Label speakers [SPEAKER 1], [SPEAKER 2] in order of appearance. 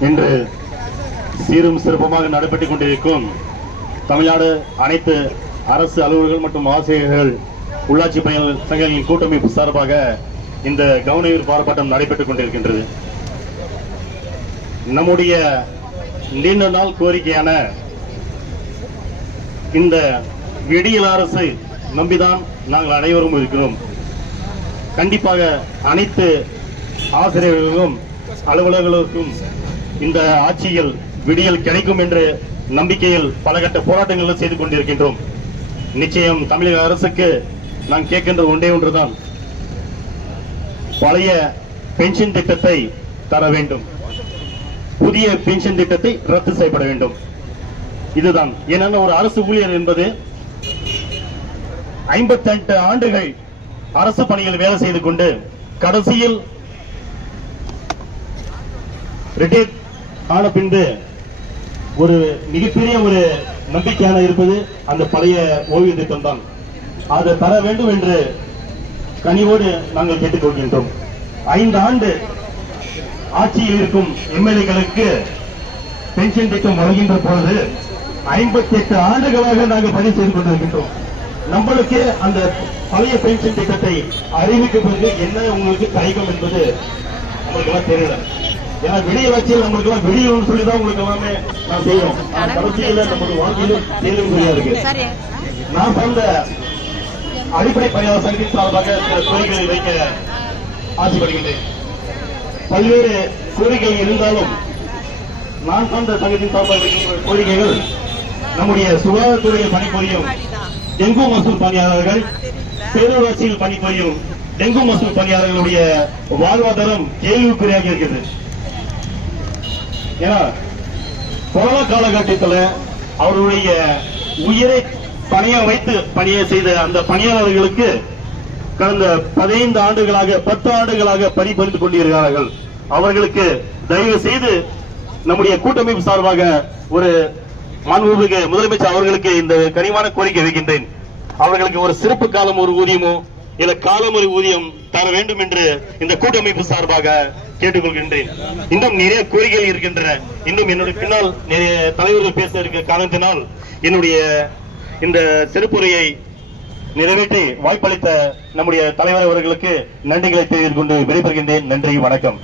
[SPEAKER 1] இன்று சீரும் சிறப்புமாக நடைபெற்றுக் கொண்டிருக்கும் தமிழ்நாடு அனைத்து அரசு அலுவலர்கள் மற்றும் ஆசிரியர்கள் உள்ளாட்சி பயன் சங்கங்களின் கூட்டமைப்பு சார்பாக இந்த கவனஈர்ப்பு ஆர்ப்பாட்டம் நடைபெற்றுக் கொண்டிருக்கின்றது. நம்முடைய நீண்ட நாள் கோரிக்கையான இந்த விடியல் அரசை நம்பிதான் நாங்கள் அனைவரும் இருக்கிறோம். கண்டிப்பாக அனைத்து ஆசிரியர்களும் அலுவலர்களுக்கும் இந்த ஆட்சியில் விடியல் கிடைக்கும் என்ற நம்பிக்கையில் பல கட்ட போராட்டங்களும் செய்து கொண்டிருக்கின்றோம். நிச்சயம் தமிழக அரசுக்கு நான் கேட்கின்ற ஒன்றே ஒன்றுதான். பழைய பென்ஷன் திட்டத்தை தர வேண்டும். புதிய பென்ஷன் திட்டத்தை ரத்து செய்யப்பட வேண்டும். இதுதான். ஏன்னா ஒரு அரசு ஊழியர் என்பது ஐம்பத்தி எட்டு ஆண்டுகள் அரசு பணியில் வேலை செய்து கொண்டு கடைசியில் ரிட்டையர் ஆன பின்பு ஒரு மிகப்பெரிய ஒரு நம்பிக்கையான இருப்பது அந்த பழைய ஓய்வு திட்டம் தான் அதை தர வேண்டும் என்று கனிவோடு நாங்கள் கேட்டுக்கொள்கின்றோம். ஐந்து ஆண்டு ஆட்சியில் இருக்கும் எம்எல்ஏக்களுக்கு பென்ஷன் திட்டம் வழங்குகின்ற பொழுது ஐம்பத்தி எட்டு ஆண்டுகளாக நாங்கள் பதிவு செய்து கொண்டிருக்கின்றோம். நம்மளுக்கு அந்த பழைய பென்ஷன் திட்டத்தை அறிவிக்க பிறகு என்ன உங்களுக்கு கிடைக்கும் என்பது உங்களுக்கு தெரியல. ஏன்னா விடிய வச்சியில் நம்மளுக்கு எல்லாம் விடியணும்னு சொல்லி தான் உங்களுக்கு எல்லாமே நான் ஆனா கடைசியில நமக்கு வாழ்க்கையிலும் கேள்விக்குறியா இருக்கு.
[SPEAKER 2] சரி.
[SPEAKER 1] நான் சார்ந்த அடிப்படை பணியாளர் சங்கத்தின் சார்பாக சில கோரிக்கைகளை வைக்க ஆசைப்படுகின்றேன். பல்வேறு கோரிக்கைகள் இருந்தாலும் நான் சார்ந்த சங்கத்தின் சார்பாக கோரிக்கைகள் நம்முடைய சுகாதாரத்துறையில் பணிபுரியும் டெங்கு மசூல் பணியாளர்கள் பேரூராட்சியில் பணிபுரியும் டெங்கு மசூல் பணியாளர்களுடைய வாழ்வாதாரம் கேள்விக்குறியாக இருக்கிறது ஏன்னா கொரோனா காலகட்டத்தில் அவருடைய உயிரை பணிய வைத்து பணியை செய்த அந்த பணியாளர்களுக்கு கடந்த பதினைந்து ஆண்டுகளாக பத்து ஆண்டுகளாக பணிபுரிந்து கொண்டிருக்கிறார்கள். அவர்களுக்கு தயவு செய்து நம்முடைய கூட்டமைப்பு சார்பாக ஒரு மாண்புமிகு முதலமைச்சர் அவர்களுக்கு இந்த கனிவான கோரிக்கை வைக்கின்றேன். அவர்களுக்கு ஒரு சிறப்பு காலம் ஒரு ஊதியமோ இல்ல காலம் ஒரு ஊதியம் தர வேண்டும் என்று இந்த கூட்டமைப்பு சார்பாக கேட்டுக்கொள்கின்றேன். இன்னும் நிறைய கோரிக்கைகள் இருக்கின்றன. இன்னும் என்னுடைய பின்னால் நிறைய தலைவர்கள் பேச இருக்க காரணத்தினால் என்னுடைய இந்த சிறப்புரையை நிறைவேற்றி வாய்ப்பளித்த நம்முடைய தலைவர் அவர்களுக்கு நன்றிகளை தெரிவித்துக் கொண்டு விடைபெறுகின்றேன். நன்றி வணக்கம்.